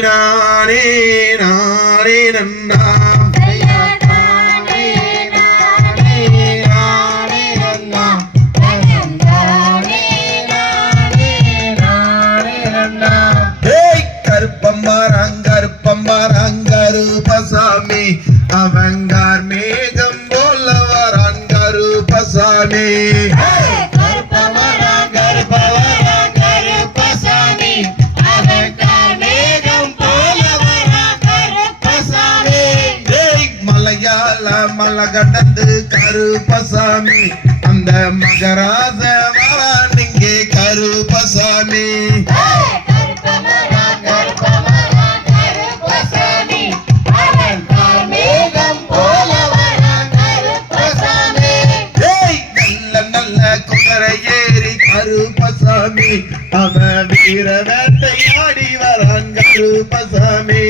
நானே நானே நன்னா. பசாமி. அவங்கார் மேகம் போல வரான் கருப்பசாமி மலை கடந்து கருப்பசாமி. அந்த மகராச வரான் இங்கே கருப்பசாமி கருப்பசாமி. அவன் வீர வேட்டையாடி வரான் கருப்பசாமி.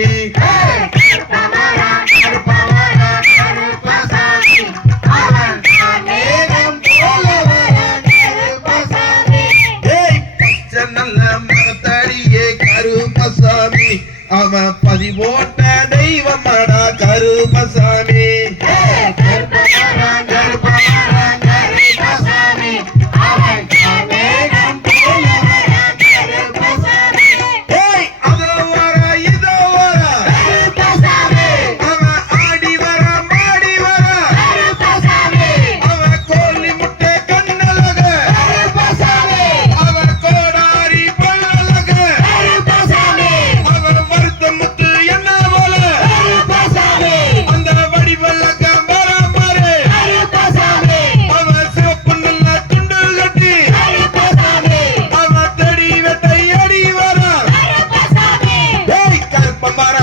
அவன் பதிவோட்ட தெய்வம் அடா கருப்பசாமி pagpapara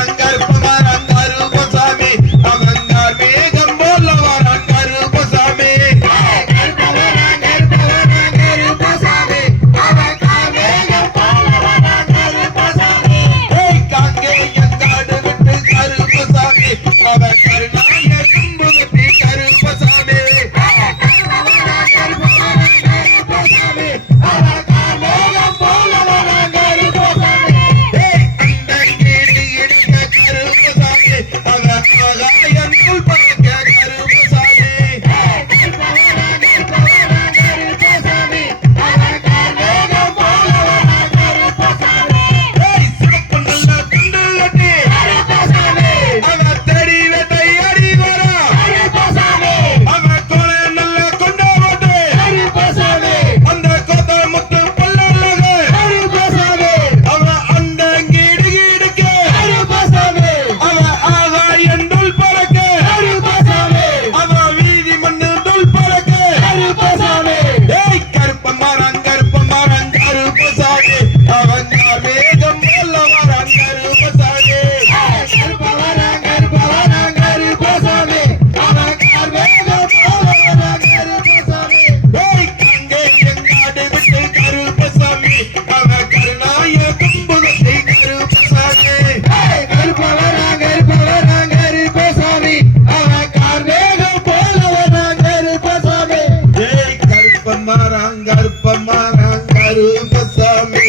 மாறாங்கற்பம் மாறாங்கரு பசாமி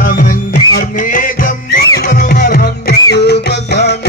அவன் மேகம் வரான் கருபசாமி